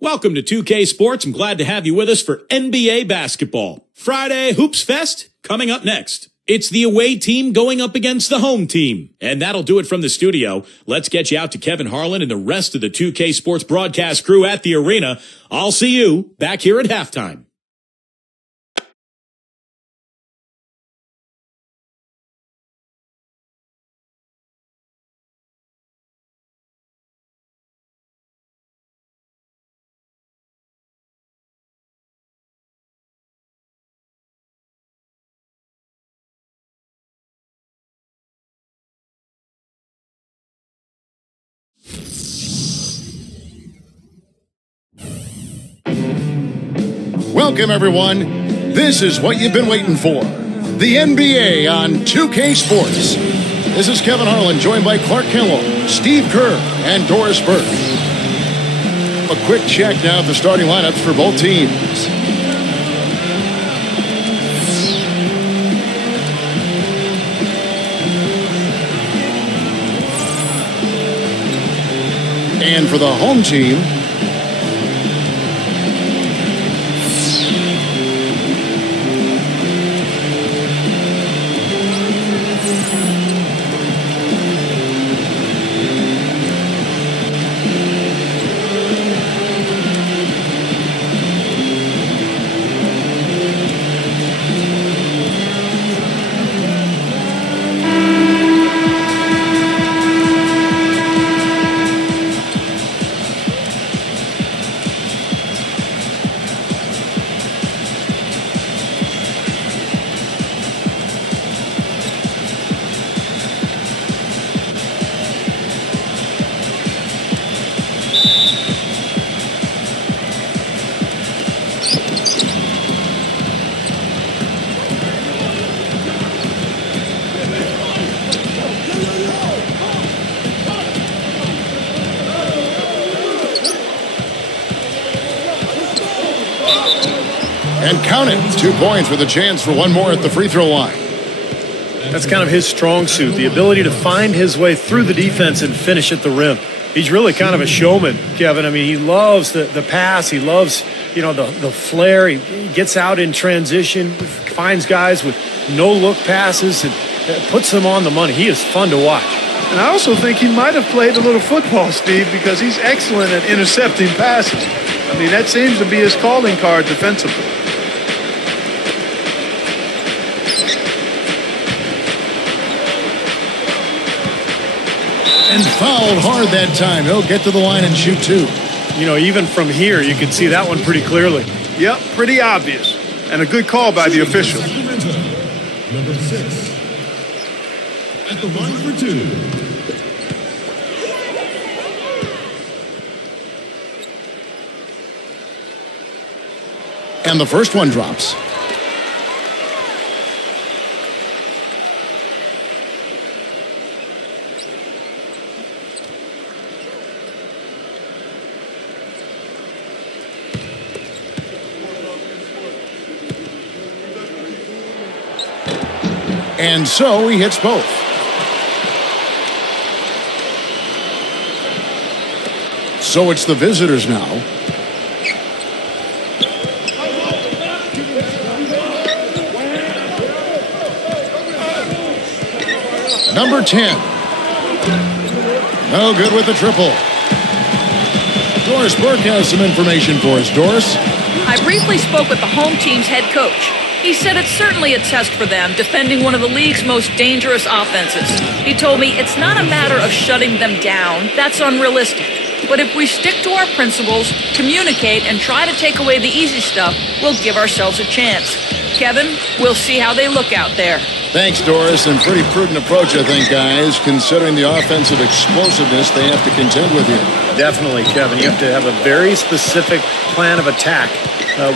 Welcome to 2K Sports. I'm glad to have you with us for NBA basketball. Friday Hoops Fest coming up next. It's the away team going up against the home team. And that'll do it from the studio. Let's get you out to Kevin Harlan and the rest of the 2K Sports broadcast crew at the arena. I'll see you back here at halftime. Welcome, everyone. This is what you've been waiting for. The NBA on 2K Sports. This is Kevin Harlan, joined by Clark Kellogg, Steve Kerr, and Doris Burke. A quick check now at the starting lineups for both teams. And for the home team, and count it, 2 points with a chance for one more at the free throw line. That's kind of his strong suit, the ability to find his way through the defense and finish at the rim. He's really kind of a showman, Kevin. I mean, he loves the pass. He loves, the flair. He gets out in transition, finds guys with no-look passes, and puts them on the money. He is fun to watch. And I also think he might have played a little football, Steve, because he's excellent at intercepting passes. I mean, that seems to be his calling card defensively. And fouled hard that time. He'll get to the line and shoot two. Even from here, you can see that one pretty clearly. Yep, pretty obvious. And a good call by the official. Number 6. At the line for two. And the first one drops. And so he hits both. So it's the visitors now. Number 10. No good with the triple. Doris Burke has some information for us. Doris? I briefly spoke with the home team's head coach. He said it's certainly a test for them, defending one of the league's most dangerous offenses. He told me it's not a matter of shutting them down. That's unrealistic. But if we stick to our principles, communicate, and try to take away the easy stuff, we'll give ourselves a chance. Kevin, we'll see how they look out there. Thanks, Doris, and pretty prudent approach, I think, guys, considering the offensive explosiveness they have to contend with here. Definitely, Kevin. You have to have a very specific plan of attack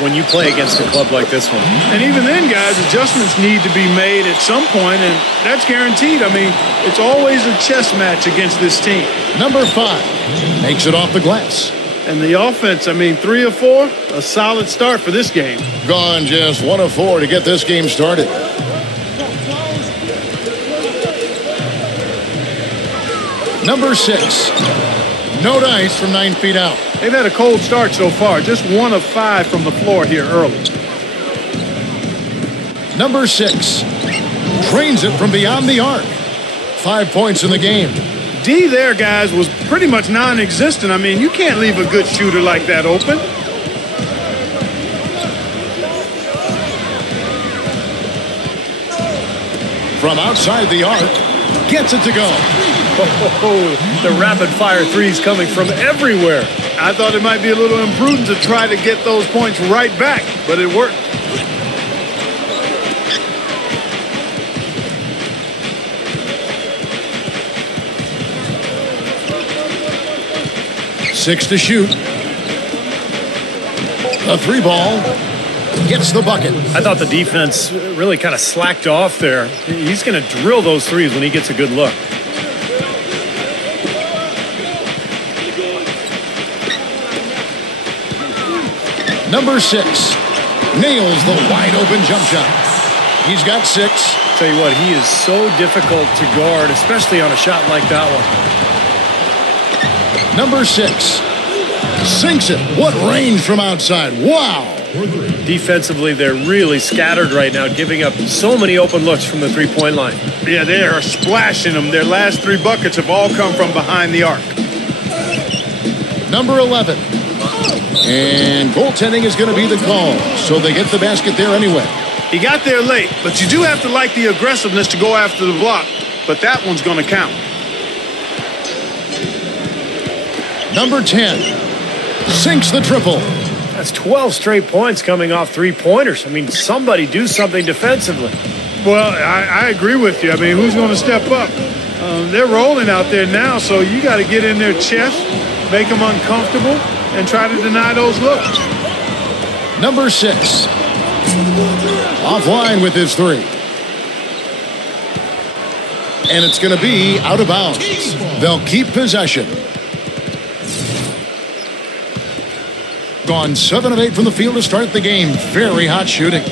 when you play against a club like this one. And even then, guys, adjustments need to be made at some point, and that's guaranteed. I mean, it's always a chess match against this team. Number 5 makes it off the glass. And the offense, 3 of 4, a solid start for this game. Gone just 1 of 4 to get this game started. Number 6. No dice from 9 feet out. They've had a cold start so far. Just 1 of 5 from the floor here early. Number 6 trains it from beyond the arc. 5 points in the game. D there, guys, was pretty much non-existent. I mean, you can't leave a good shooter like that open. From outside the arc, gets it to go. Oh, the rapid-fire threes coming from everywhere. I thought it might be a little imprudent to try to get those points right back, but it worked. Six to shoot. A 3 ball. Gets the bucket. I thought the defense really kind of slacked off there. He's going to drill those threes when he gets a good look. Number 6 nails the wide open jump shot. He's got 6. Tell you what, he is so difficult to guard, especially on a shot like that one. Number 6 sinks it. What range from outside. Wow. Defensively, they're really scattered right now, giving up so many open looks from the three-point line. Yeah, they are splashing them. Their last 3 buckets have all come from behind the arc. Number 11. And goaltending is going to be the call, so they get the basket there anyway. He got there late, but you do have to like the aggressiveness to go after the block. But that one's going to count. Number 10 sinks the triple. That's 12 straight points coming off three-pointers. I mean, somebody do something defensively. Well, I agree with you. I mean, who's going to step up? They're rolling out there now, so you got to get in their chest, make them uncomfortable, and try to deny those looks. Number 6 offline with his 3. And it's going to be out of bounds. They'll keep possession. Gone 7 of 8 from the field to start the game. Very hot shooting.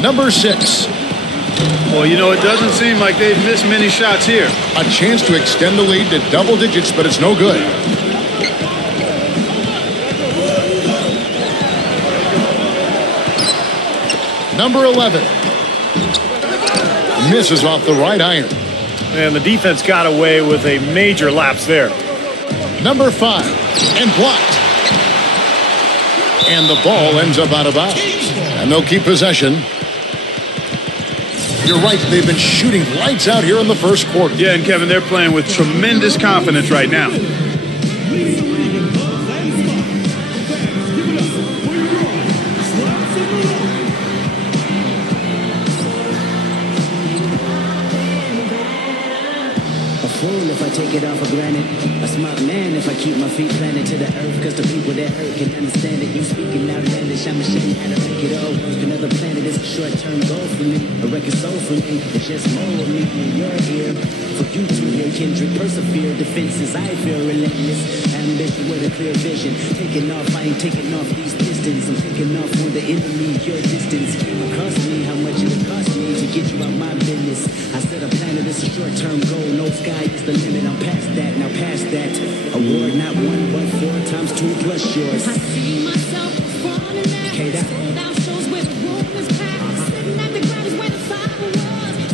Number 6. Well, you know, it doesn't seem like they've missed many shots here. A chance to extend the lead to double digits, but it's no good. Number 11 misses off the right iron. And the defense got away with a major lapse there. Number 5 and blocked. And the ball ends up out of bounds. And they'll keep possession. You're right, they've been shooting lights out here in the first quarter. Yeah, and Kevin, they're playing with tremendous confidence right now. If I take it off for granted, a smart man if I keep my feet planted to the earth, cause the people that hurt can understand it. You speaking outlandish, I'm ashamed how to make it all work. Another planet is a short-term goal for me, a record soul for me. It's just more of me when you're here. For you to hear Kendrick persevere, defenses I feel relentless. Ambition with a clear vision, taking off, I ain't taking off these pistons. I'm taking off on the enemy, your distance. Came across me, how much it would cost me to get you out my business. I said a planet is a short-term goal, no sky is the limit. I'm past that, now past that. Award not 1 but 4 times 2 plus yours. I see myself performing that. Sold out shows where the room was packed. Sitting at the ground is where the fire was.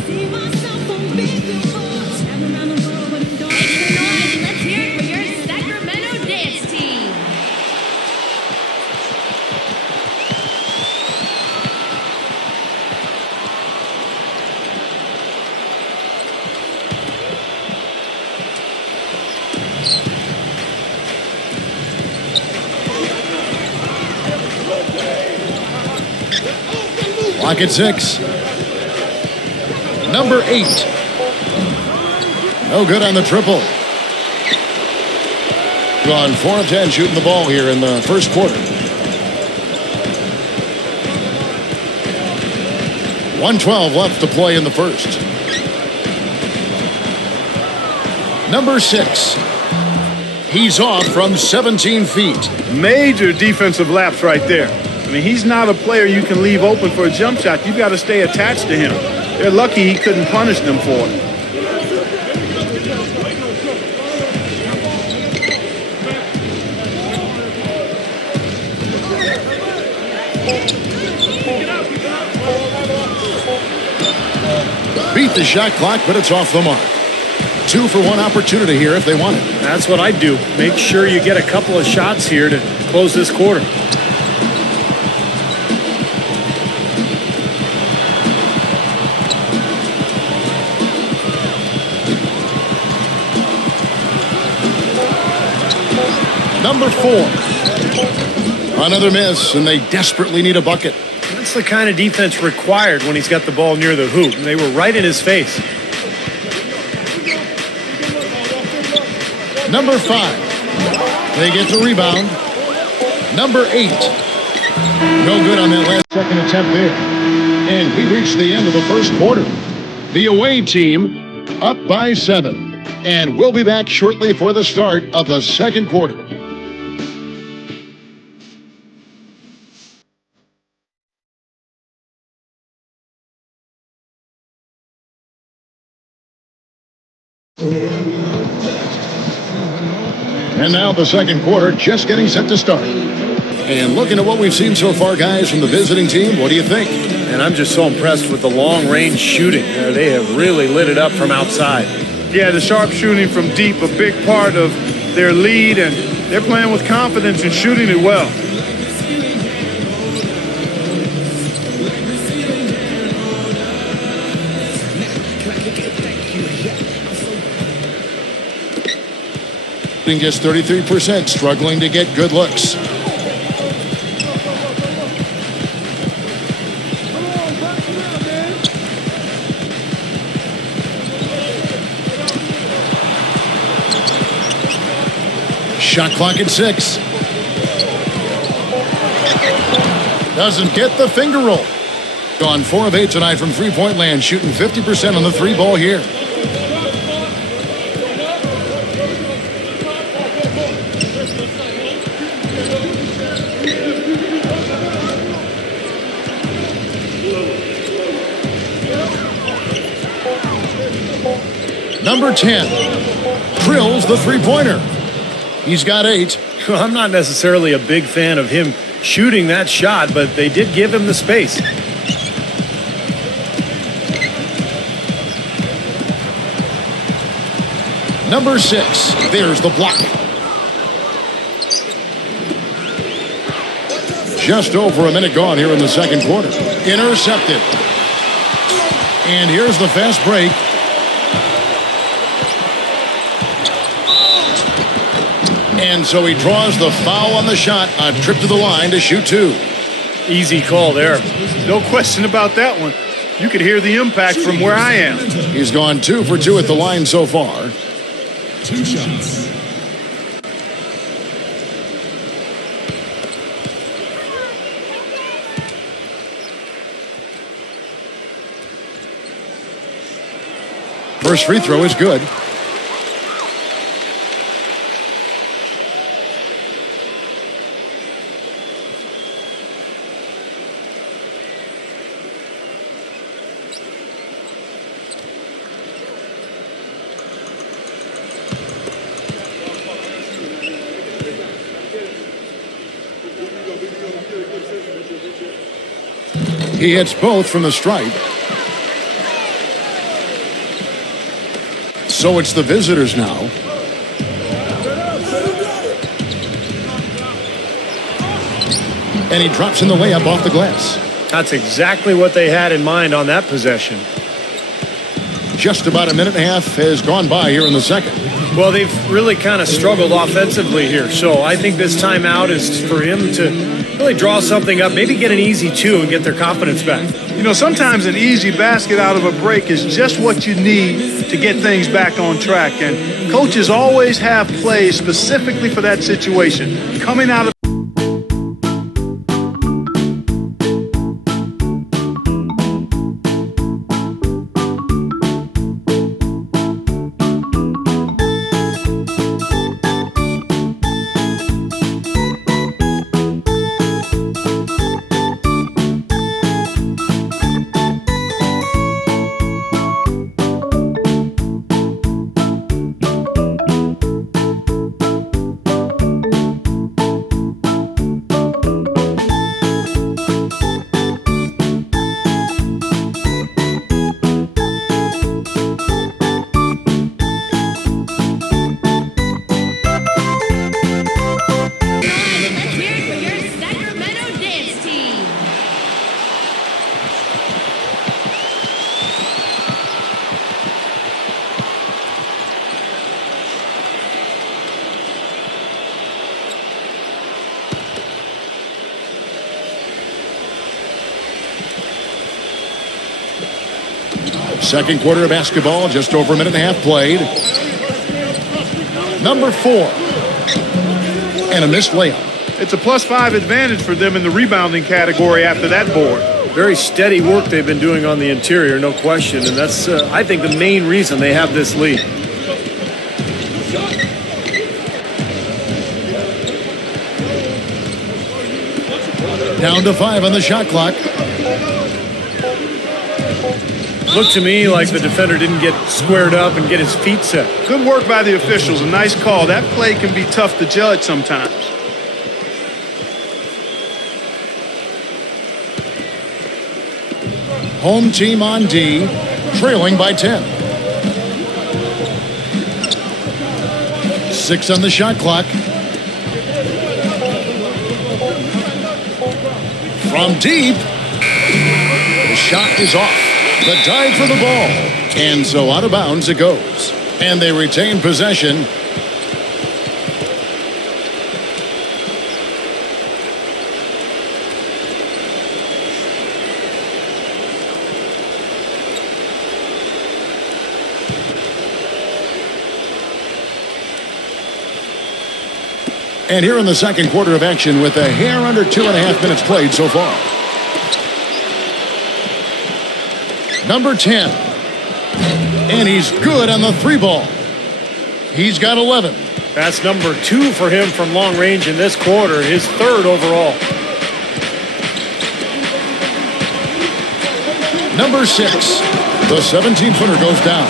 See myself on big billboards. Traveling around the world with them dogs. Make some noise. Let's hear it for your Sacramento dance team. Clock at 6. Number 8. No good on the triple. Gone 4 of 10 shooting the ball here in the first quarter. 1:12 left to play in the first. Number 6. He's off from 17 feet. Major defensive lapse right there. mean, he's not a player you can leave open for a jump shot. You got to stay attached to him. They're lucky he couldn't punish them for it. Beat the shot clock, but it's off the mark. 2 for 1 opportunity here if they want it. That's what I'd do. Make sure you get a couple of shots here to close this quarter. Number 4. Another miss, and they desperately need a bucket. That's the kind of defense required when he's got the ball near the hoop. They were right in his face. Number 5. They get the rebound. Number 8. No good on that last second attempt there. And we reach the end of the first quarter. The away team up by 7. And we'll be back shortly for the start of the second quarter. And now the second quarter just getting set to start. And looking at what we've seen so far, guys, from the visiting team, what do you think? And I'm just so impressed with the long-range shooting. They have really lit it up from outside. Yeah, the sharp shooting from deep, a big part of their lead, and they're playing with confidence and shooting it well. Gets 33%, struggling to get good looks. Shot clock at 6. Doesn't get the finger roll. Gone 4 of 8 tonight from three-point land, shooting 50% on the 3-ball here. Number 10 drills the three-pointer. He's got 8. Well, I'm not necessarily a big fan of him shooting that shot, but they did give him the space. Number 6, there's the block. Just over a minute gone here in the second quarter. Intercepted. And here's the fast break. And so he draws the foul on the shot. A trip to the line to shoot 2. Easy call there. No question about that one. You could hear the impact from where I am. He's gone 2 for 2 at the line so far. 2 shots. First free throw is good. He hits both from the stripe. So it's the visitors now. And he drops in the layup off the glass. That's exactly what they had in mind on that possession. Just about a minute and a half has gone by here in the second. Well, they've really kind of struggled offensively here. So I think this timeout is for him to really draw something up, maybe get an easy 2 and get their confidence back. You know, sometimes an easy basket out of a break is just what you need to get things back on track. And coaches always have plays specifically for that situation. Coming out of Second quarter of basketball, just over a minute and a half played. Number 4. And a missed layup. It's a +5 advantage for them in the rebounding category after that board. Very steady work they've been doing on the interior, no question. And that's, I think, the main reason they have this lead. Down to 5 on the shot clock. Looked to me like the defender didn't get squared up and get his feet set. Good work by the officials. A nice call. That play can be tough to judge sometimes. Home team on D, trailing by 10. 6 on the shot clock. From deep, the shot is off. The dive for the ball. And so out of bounds it goes. And they retain possession. And here in the second quarter of action with a hair under 2.5 minutes played so far. Number 10. And he's good on the 3 ball. He's got 11. That's number 2 for him from long range in this quarter, his 3rd overall. Number 6. The 17-footer goes down.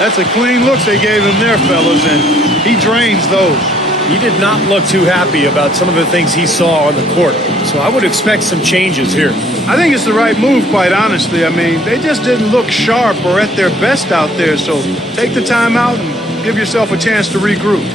That's a clean look they gave him there, fellas, and he drains those. He did not look too happy about some of the things he saw on the court. So I would expect some changes here. I think it's the right move, quite honestly. I mean, they just didn't look sharp or at their best out there. So take the time out and give yourself a chance to regroup.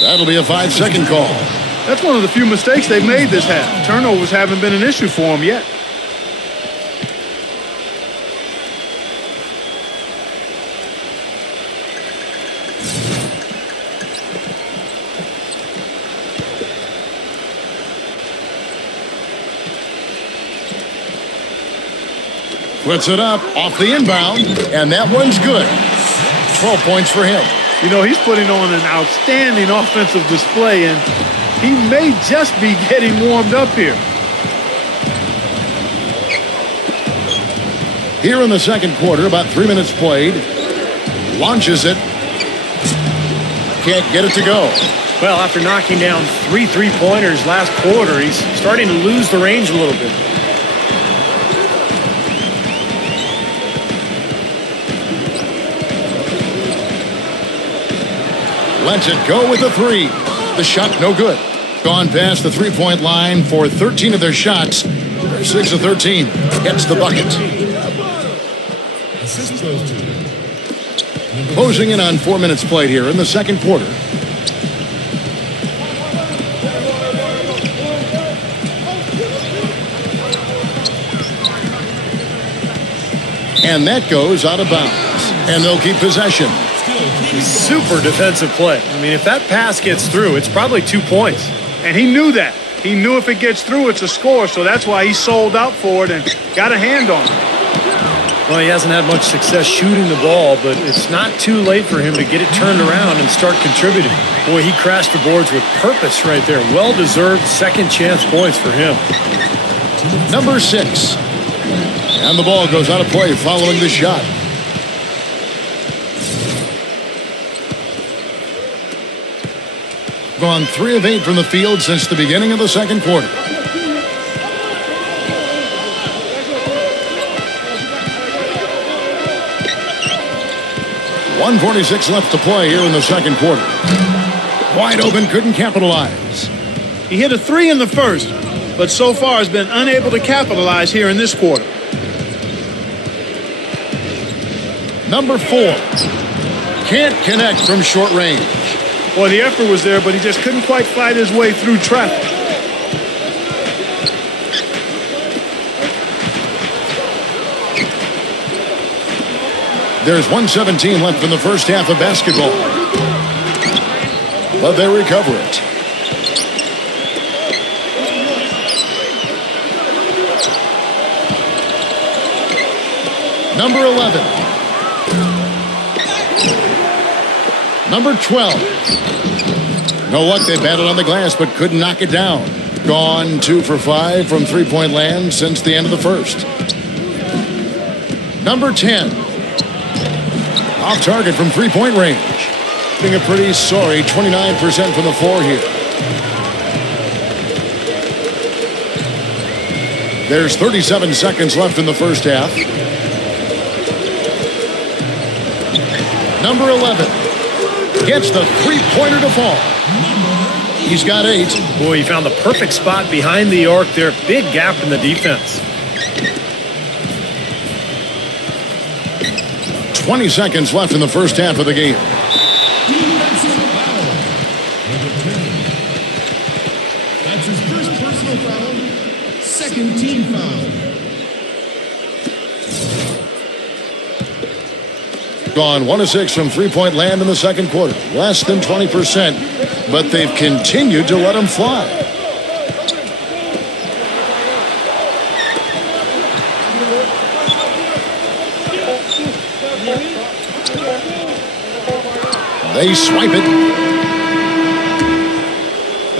That'll be a 5-second call. That's one of the few mistakes they've made this half. Turnovers haven't been an issue for them yet. Puts it up off the inbound, and that one's good. 12 points for him. You know, he's putting on an outstanding offensive display, and he may just be getting warmed up here. Here in the second quarter, about 3 minutes played. Launches it. Can't get it to go. Well, after knocking down 3 3-pointers last quarter, he's starting to lose the range a little bit. Lets it go with the 3. The shot no good. Gone past the 3-point line for 13 of their shots. 6 of 13. Gets the bucket. Assist those two. Closing in on 4 minutes played here in the second quarter. And that goes out of bounds. And they'll keep possession. Super defensive play. I mean, if that pass gets through, it's probably 2 points. And he knew that. He knew if it gets through, it's a score, so that's why he sold out for it and got a hand on it. Well, he hasn't had much success shooting the ball, but it's not too late for him to get it turned around and start contributing. Boy, he crashed the boards with purpose right there. Well-deserved second chance points for him. Number 6. And the ball goes out of play following the shot. Gone 3 of 8 from the field since the beginning of the second quarter. .146 left to play here in the second quarter. Wide open, couldn't capitalize. He hit a 3 in the first, but so far has been unable to capitalize here in this quarter. Number 4. Can't connect from short range. Well, the effort was there, but he just couldn't quite fight his way through traffic. There's 1:17 left in the first half of basketball. But they recover it. Number 11. Number 12. No luck, they battled on the glass but couldn't knock it down. Gone 2 for 5 from three-point land since the end of the first. Number 10. Off target from three-point range. Being a pretty sorry 29% from the floor here. There's 37 seconds left in the first half. Number 11 gets the three-pointer to fall. He's got 8. Boy, he found the perfect spot behind the arc there. Big gap in the defense. 20 seconds left in the first half of the game. Defensive foul. Number 10. That's his first personal foul. Second team foul. Gone 1 of 6 from three-point land in the second quarter. Less than 20%, but they've continued to let him fly. They swipe it.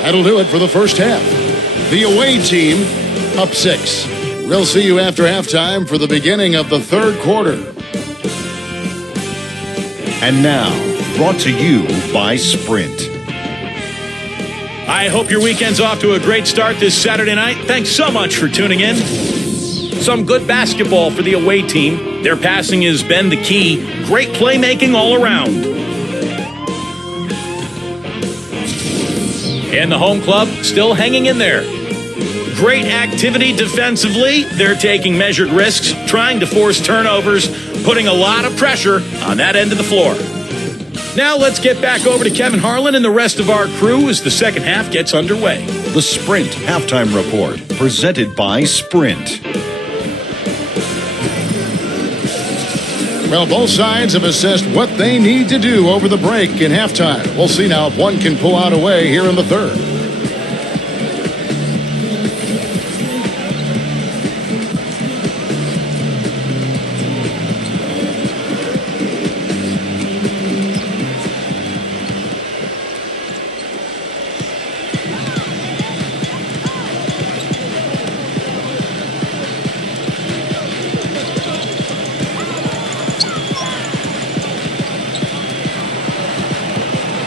That'll do it for the first half. The away team up 6. We'll see you after halftime for the beginning of the third quarter. And now, brought to you by Sprint. I hope your weekend's off to a great start this Saturday night. Thanks so much for tuning in. Some good basketball for the away team. Their passing has been the key. Great playmaking all around. And the home club still hanging in there. Great activity defensively. They're taking measured risks, trying to force turnovers, putting a lot of pressure on that end of the floor. Now let's get back over to Kevin Harlan and the rest of our crew as the second half gets underway. The Sprint Halftime Report, presented by Sprint. Well, both sides have assessed what they need to do over the break in halftime. We'll see now if one can pull out a way here in the third.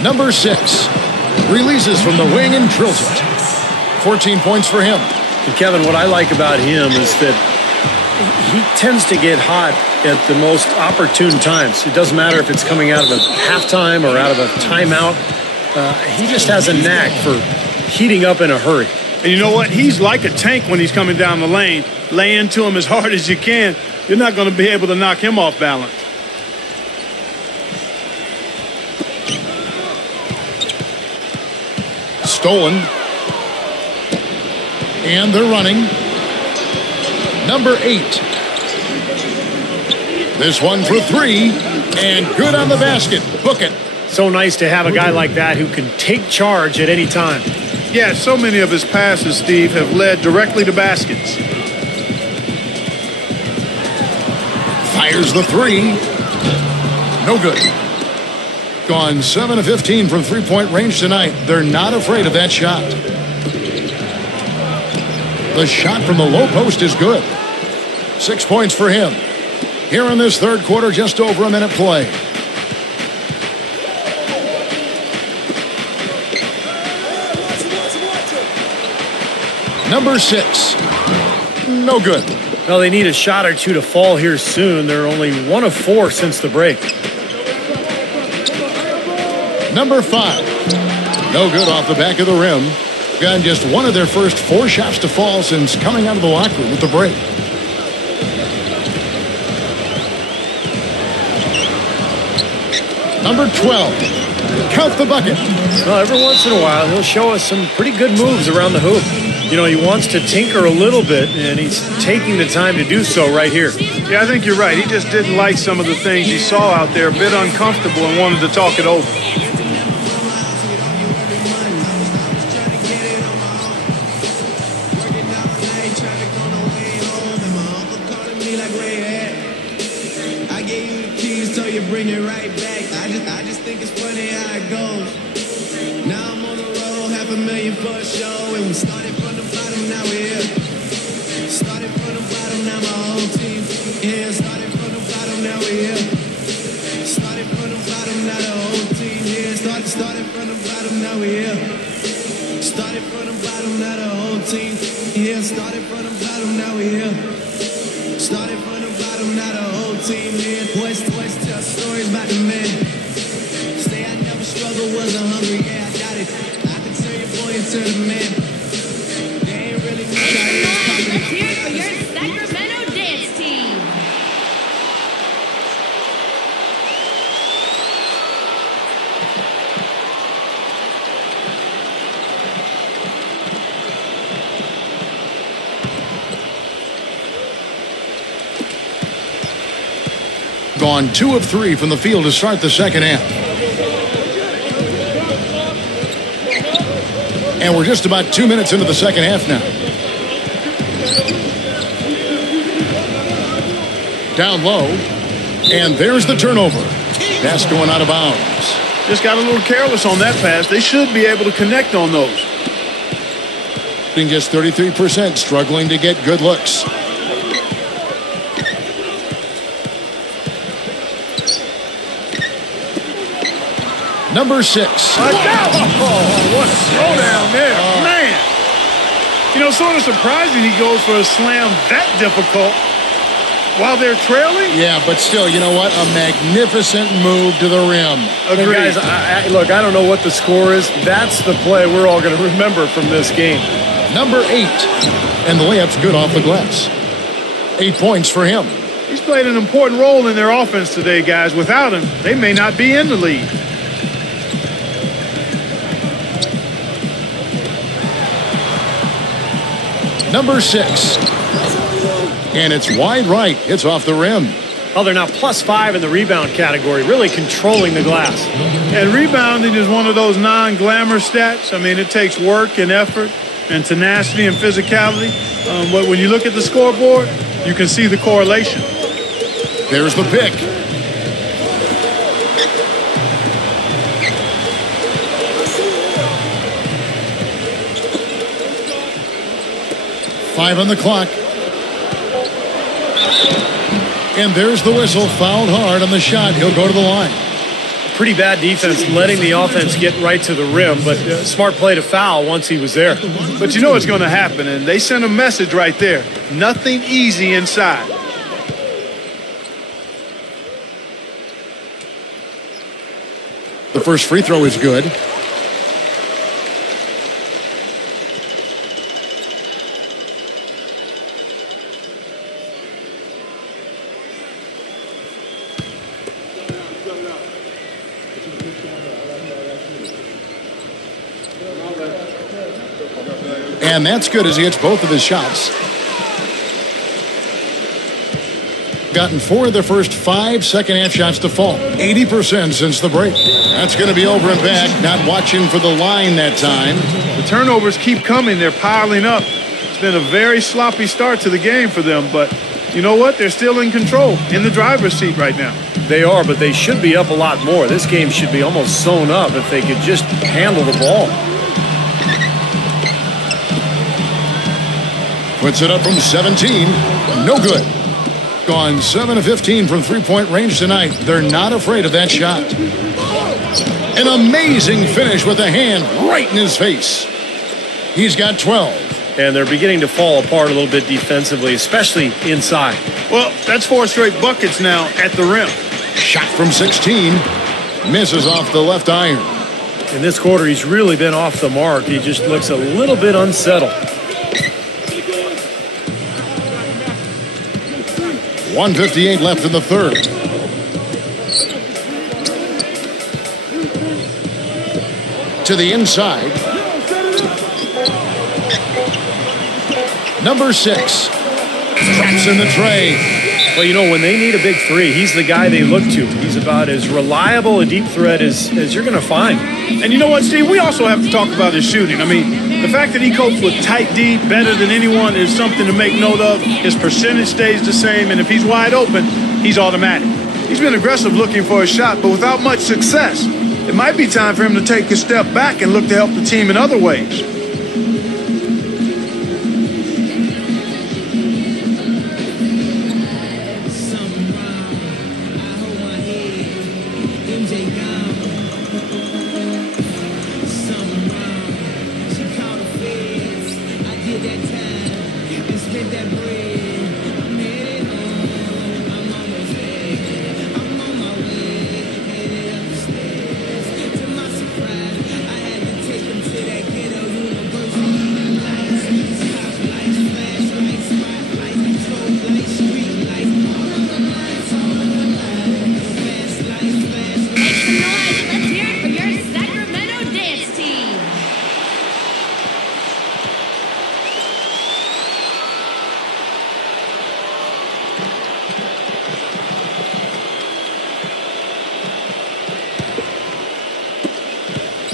Number 6 releases from the wing and drills it. 14 points for him. And Kevin, what I like about him is that he tends to get hot at the most opportune times. It doesn't matter if it's coming out of a halftime or out of a timeout. He just has a knack for heating up in a hurry. And you know what? He's like a tank when he's coming down the lane. Lay into him as hard as you can. You're not going to be able to knock him off balance. Stolen. And they're running. Number 8. This one for 3. And good on the basket. Book it. So nice to have a guy like that who can take charge at any time. Yeah, so many of his passes, Steve, have led directly to baskets. Fires the three. No good. Gone 7 of 15 from three-point range tonight. They're not afraid of that shot. The shot from the low post is good. 6 points for him. Here in this third quarter, just over a minute play. Number 6. No good. Well, they need a shot or two to fall here soon. They're only 1 of 4 since the break. Number 5. No good off the back of the rim. Gotten just 1 of their first 4 shots to fall since coming out of the locker room with the break. Number 12. Count the bucket. Well, every once in a while, he'll show us some pretty good moves around the hoop. You know, he wants to tinker a little bit, and he's taking the time to do so right here. Yeah, I think you're right. He just didn't like some of the things he saw out there, a bit uncomfortable, and wanted to talk it over. Bring it right back. I just think it's funny how it goes. Now I'm on the road, $500,000 for a show, and we started from the bottom, now we're here. Started from the bottom, now my whole team here. Started from the bottom, now we're here. Started from the bottom, now the whole team here. Started from the bottom, now we're here. Started from the bottom, now the whole team here. Started from the bottom, now we're here. Started from the bottom, now the whole team here. Boys tell stories about the man. Say I never struggled, wasn't hungry, yeah, I got it. I can turn your boy into the man. They ain't really much out here. Let's hear it for your Sacramento dance team. Gone 2 of 3 from the field to start the second half. And we're just about 2 minutes into the second half now. Down low. And there's the turnover. Pass going out of bounds. Just got a little careless on that pass. They should be able to connect on those. Being just 33%, struggling to get good looks. Number 6. What a throwdown there, man. You know, sort of surprising he goes for a slam that difficult while they're trailing. Yeah, but still, you know what? A magnificent move to the rim. Agreed. Guys, look, I don't know what the score is. That's the play we're all going to remember from this game. Number 8. And the layup's good off the glass. 8 points for him. He's played an important role in their offense today, guys. Without him, they may not be in the lead. Number 6. And it's wide right. It's off the rim. Oh, they're now +5 in the rebound category, really controlling the glass. And rebounding is one of those non-glamour stats. I mean, it takes work and effort and tenacity and physicality. But when you look at the scoreboard, you can see the correlation. There's the pick. Five on the clock. And there's the whistle. Fouled hard on the shot. He'll go to the line. Pretty bad defense, letting the offense get right to the rim, but smart play to foul once he was there. But you know what's going to happen, and they sent a message right there. Nothing easy inside. The first free throw is good. And that's good as he hits both of his shots. Gotten 4 of their first 5 second-half shots to fall. 80% since the break. That's going to be over and back. Not watching for the line that time. The turnovers keep coming. They're piling up. It's been a very sloppy start to the game for them, but you know what? They're still in control, in the driver's seat right now. They are, but they should be up a lot more. This game should be almost sewn up if they could just handle the ball. Puts it up from 17. No good. Gone 7 of 15 from three-point range tonight. They're not afraid of that shot. An amazing finish with a hand right in his face. He's got 12. And they're beginning to fall apart a little bit defensively, especially inside. Well, that's 4 straight buckets now at the rim. Shot from 16. Misses off the left iron. In this quarter, he's really been off the mark. He just looks a little bit unsettled. 1:58 left in the third. To the inside. Number 6. Traps in the tray. Well, you know, when they need a big three, he's the guy they look to. He's about as reliable a deep threat as you're going to find. And you know what, Steve? We also have to talk about his shooting. I mean, the fact that he copes with tight D better than anyone is something to make note of. His percentage stays the same, and if he's wide open, he's automatic. He's been aggressive looking for a shot, but without much success. It might be time for him to take a step back and look to help the team in other ways.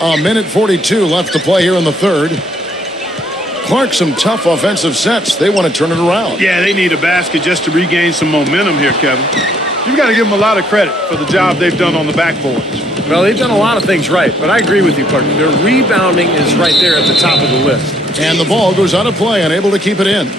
A minute 42 left to play here in the third. Clark, some tough offensive sets. They want to turn it around. Yeah, they need a basket just to regain some momentum here, Kevin. You've got to give them a lot of credit for the job they've done on the backboards. Well, they've done a lot of things right, but I agree with you, Clark. Their rebounding is right there at the top of the list. And the ball goes out of play, unable to keep it in.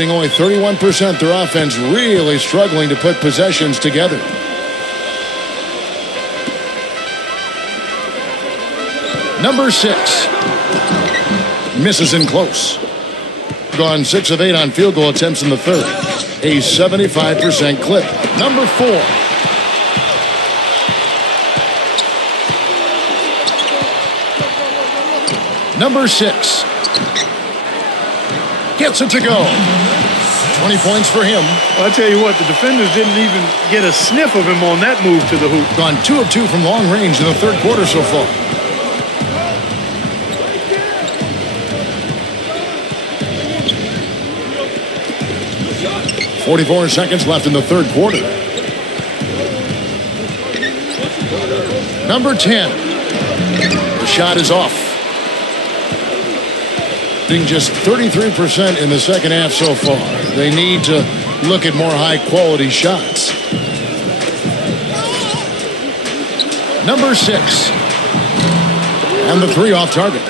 Only 31% their offense, really struggling to put possessions together. Number 6 misses in close. Gone 6 of 8 on field goal attempts in the third. A 75% clip. Number 4. Number 6 gets it to go. 20 points for him. Well, I tell you what, the defenders didn't even get a sniff of him on that move to the hoop. Gone 2 of 2 from long range in the third quarter so far. .44 seconds left in the third quarter. Number 10. The shot is off. Just 33% in the second half so far. They need to look at more high-quality shots. Number 6. And the 3 off target.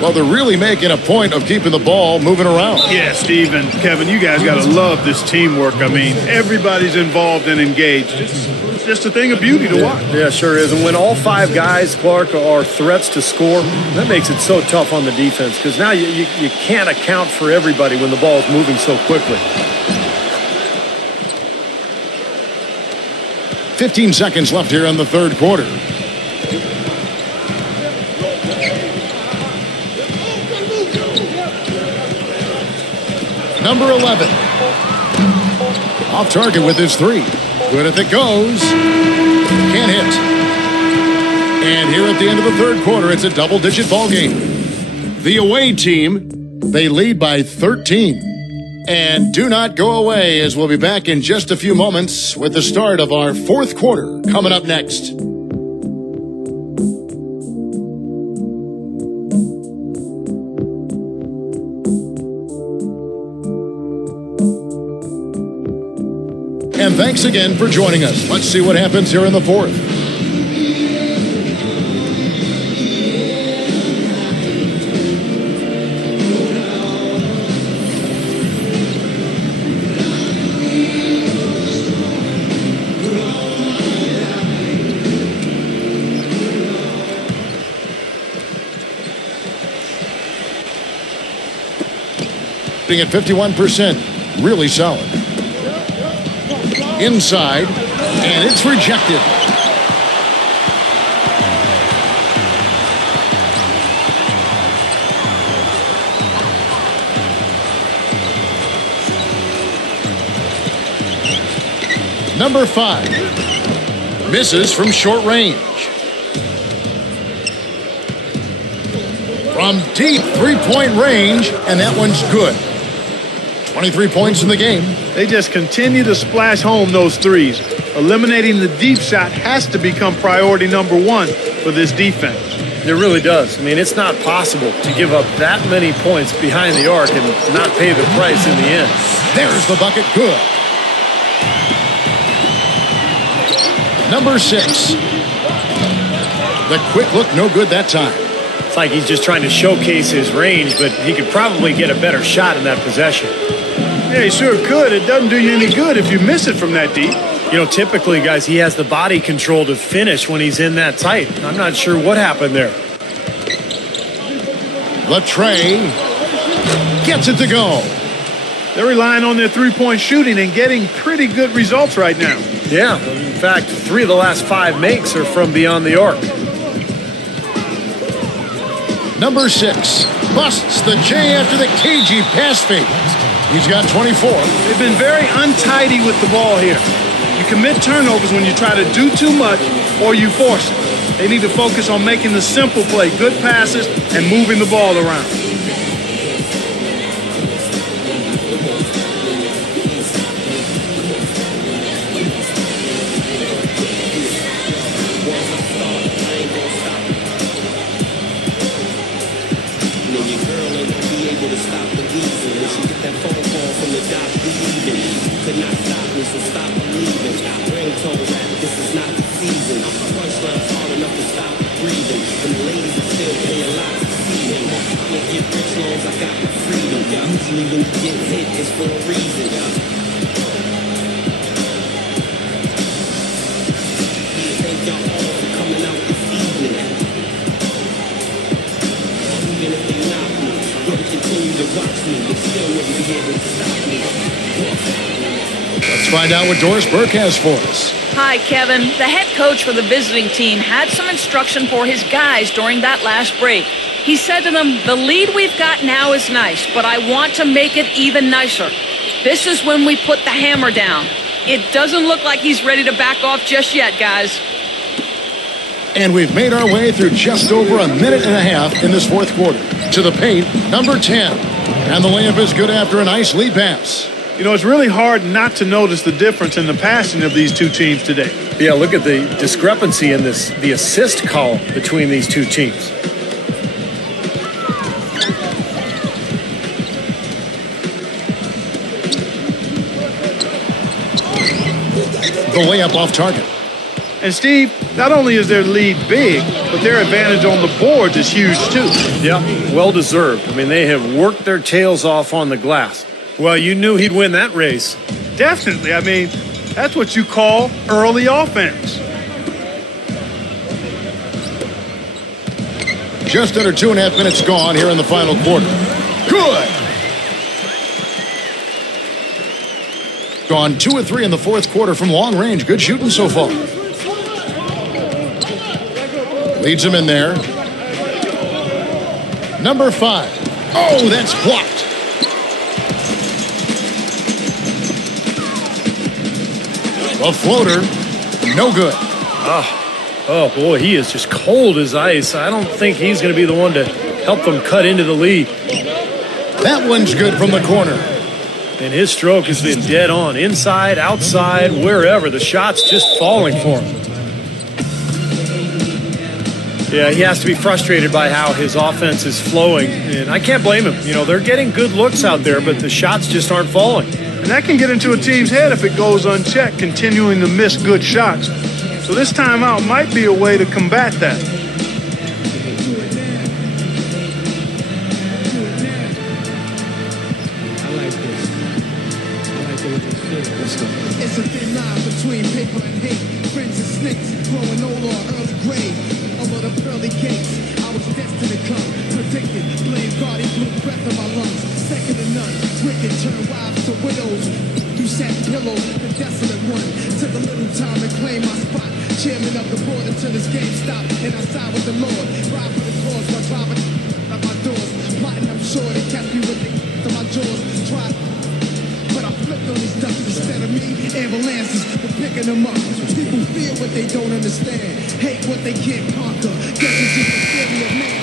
Well, they're really making a point of keeping the ball moving around. Yeah, Steve and Kevin, you guys got to love this teamwork. I mean, everybody's involved and engaged. It's just a thing of beauty to watch. Yeah, sure is. And when all 5 guys, Clark, are threats to score, that makes it so tough on the defense because now you can't account for everybody when the ball is moving so quickly. 15 seconds left here in the third quarter. Number 11. Off target with his 3. Good if it goes. Can't hit. And here at the end of the third quarter, it's a double-digit ball game. The away team, they lead by 13. And do not go away, as we'll be back in just a few moments with the start of our fourth quarter coming up next. And thanks again for joining us. Let's see what happens here in the fourth. Being at 51%, really solid. Inside, and it's rejected. Number 5 misses from short range. From deep three-point range, and that one's good. 23 points in the game. They just continue to splash home those threes. Eliminating the deep shot has to become priority number 1 for this defense. It really does. I mean, it's not possible to give up that many points behind the arc and not pay the price in the end. There's the bucket, good. Number 6. The quick look, no good that time. It's like he's just trying to showcase his range, but he could probably get a better shot in that possession. Yeah, he sure could. It doesn't do you any good if you miss it from that deep. You know, typically, guys, he has the body control to finish when he's in that tight. I'm not sure what happened there. Latrey gets it to go. They're relying on their three-point shooting and getting pretty good results right now. Yeah, in fact, 3 of the last 5 makes are from beyond the arc. Number 6 busts the J after the cagey pass fake. He's got 24. They've been very untidy with the ball here. You commit turnovers when you try to do too much or you force it. They need to focus on making the simple play, good passes, and moving the ball around. Let's find out what Doris Burke has for us. Hi, Kevin. The head coach for the visiting team had some instruction for his guys during that last break. He said to them, the lead we've got now is nice, but I want to make it even nicer. This is when we put the hammer down. It doesn't look like he's ready to back off just yet, guys. And we've made our way through just over a minute and a half in this fourth quarter. To the paint, number 10. And the layup is good after a nice lead pass. You know, it's really hard not to notice the difference in the passing of these two teams today. Yeah, look at the discrepancy in the assist column between these two teams. The layup off target. And Steve, not only is their lead big, but their advantage on the boards is huge too. Yeah, well deserved. I mean, they have worked their tails off on the glass. Well, you knew he'd win that race. Definitely. I mean, that's what you call early offense. Just under 2.5 minutes gone here in the final quarter. Good. Gone 2 of 3 in the fourth quarter from long range. Good shooting so far. Leads him in there. Number 5. Oh, that's blocked. A floater. No good. Oh, boy, he is just cold as ice. I don't think he's going to be the one to help them cut into the lead. That one's good from the corner. And his stroke has been dead on. Inside, outside, wherever. The shot's just falling for him. Yeah, he has to be frustrated by how his offense is flowing. And I can't blame him. You know, they're getting good looks out there, but the shots just aren't falling. And that can get into a team's head if it goes unchecked, continuing to miss good shots. So this timeout might be a way to combat that. It's a thin line between paper and hate. Friends and snakes, growing old or early grave. Over the pearly gates, I was destined to come. Predicted, blame God, he blew breath in my lungs. Second to none, wicked turn wives to widows. You sat pillows, the desolate one. Took a little time to claim my spot. Chairman of the board until this game stopped. And I side with the Lord. Ride for the cause while driving at my doors. Plotting, I'm sure they kept me with the to my jaws. Tried. But I flipped on these ducks instead of me. Ambulances were picking them up. People fear what they don't understand. Hate what they can't conquer. Guess it's just a theory of man.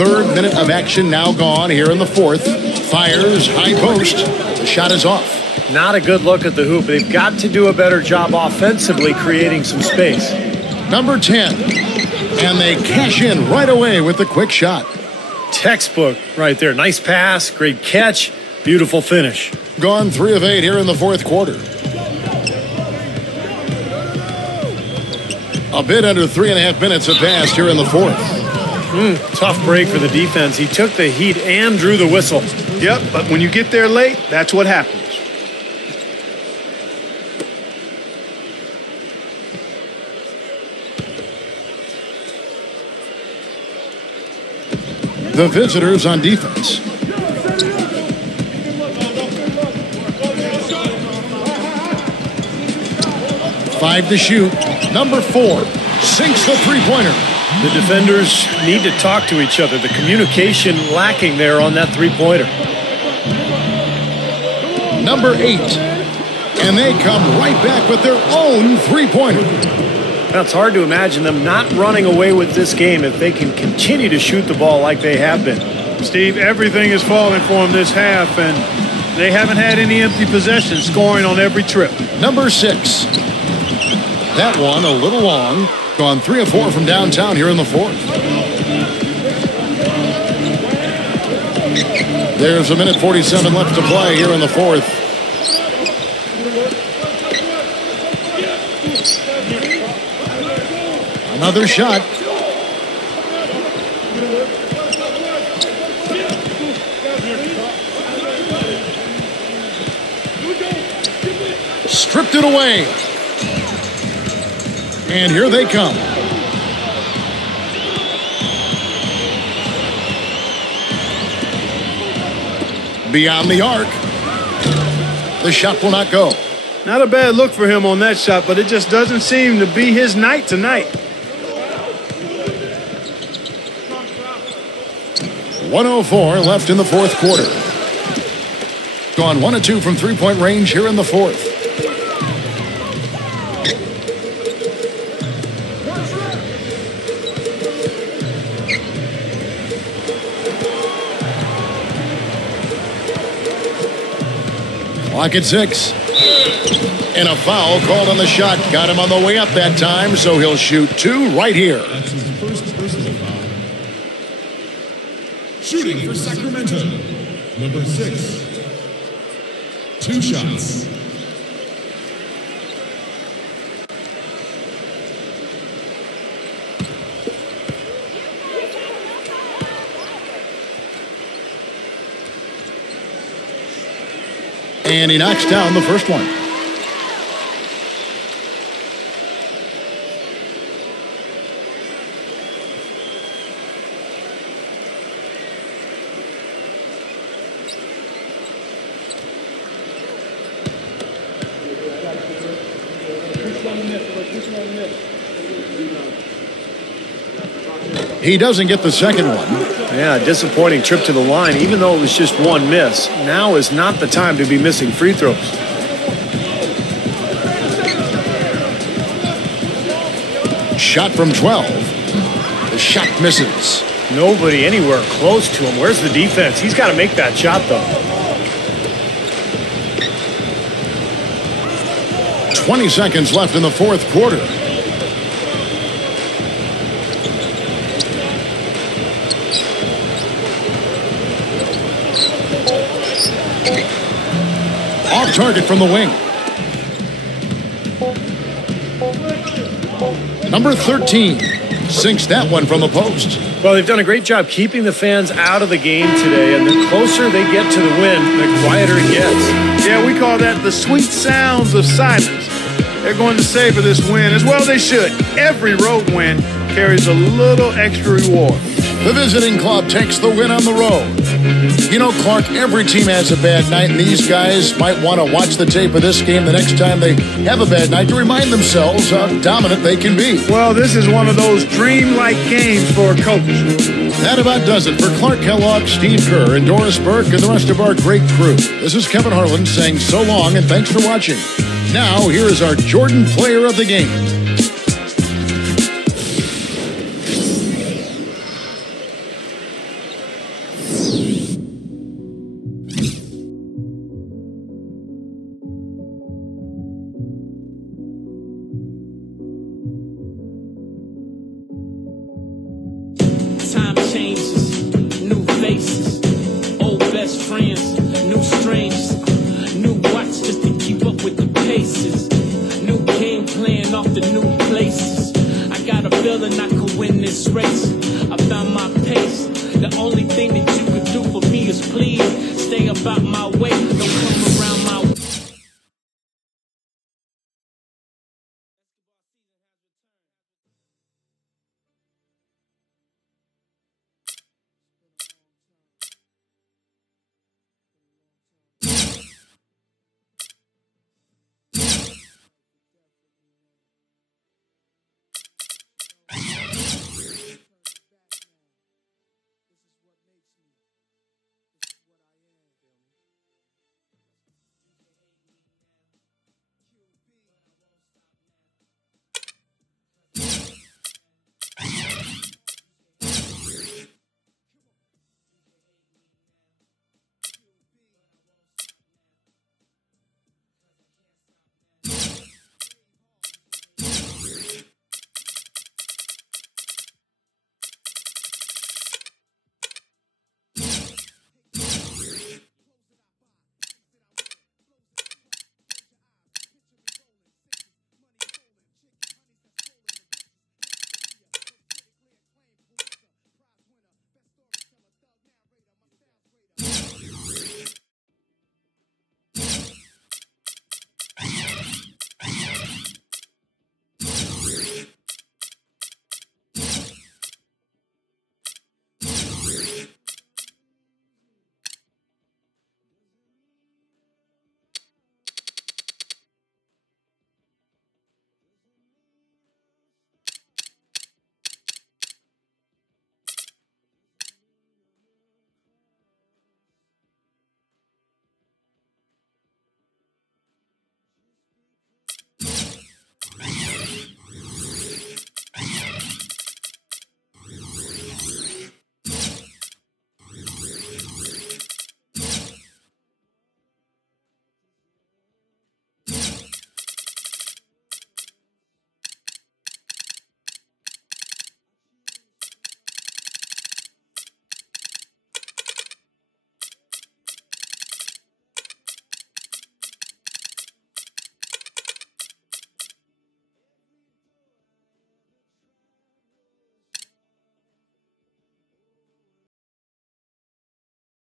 Third minute of action now gone here in the fourth. Fires, high post. The shot is off. Not a good look at the hoop. They've got to do a better job offensively creating some space. Number 10. And they cash in right away with the quick shot. Textbook right there. Nice pass, great catch, beautiful finish. Gone 3 of 8 here in the fourth quarter. A bit under 3.5 minutes have passed here in the fourth. Tough break for the defense. He took the heat and drew the whistle. Yep, but when you get there late, that's what happens. The visitors on defense. Five to shoot. Number 4 sinks the three-pointer. The defenders need to talk to each other. The communication lacking there on that three-pointer. Number 8. And they come right back with their own three-pointer. Now, it's hard to imagine them not running away with this game if they can continue to shoot the ball like they have been. Steve, everything is falling for them this half, and they haven't had any empty possessions, scoring on every trip. Number 6. That one a little long. Gone 3 of 4 from downtown here in the fourth. There's a minute 47 left to play here in the fourth. Another shot. Stripped it away. And here they come. Beyond the arc. The shot will not go. Not a bad look for him on that shot, but it just doesn't seem to be his night tonight. 1:04 left in the fourth quarter. Gone 1 of 2 from three-point range here in the fourth. Clock at 6. And a foul called on the shot. Got him on the way up that time, so he'll shoot 2 right here. That's his first personal foul. Shooting for Sacramento. Number 6. 2 shots. And he knocks down the first one. He doesn't get the second one. Yeah, disappointing trip to the line, even though it was just one miss. Now is not the time to be missing free throws. Shot from 12. The shot misses. Nobody anywhere close to him. Where's the defense? He's got to make that shot, though. 20 seconds left in the fourth quarter. Off target from the wing. Number 13 sinks that one from the post. Well, they've done a great job keeping the fans out of the game today, and the closer they get to the win, the quieter it gets. Yeah, we call that the sweet sounds of silence. They're going to savor this win as well they should. Every road win carries a little extra reward. The visiting club takes the win on the road. You know, Clark, every team has a bad night, and these guys might want to watch the tape of this game the next time they have a bad night to remind themselves how dominant they can be. Well, this is one of those dreamlike games for a coach. That about does it for Clark Kellogg, Steve Kerr, and Doris Burke, and the rest of our great crew. This is Kevin Harlan saying so long and thanks for watching. Now, here is our Jordan Player of the Game. Time changes, new faces, old best friends, new strangers, new watch just to keep up with the paces, new game plan off the new places. I got a feeling I could win this race. I found my pace. The only thing that you could do for me is please stay about my way. Don't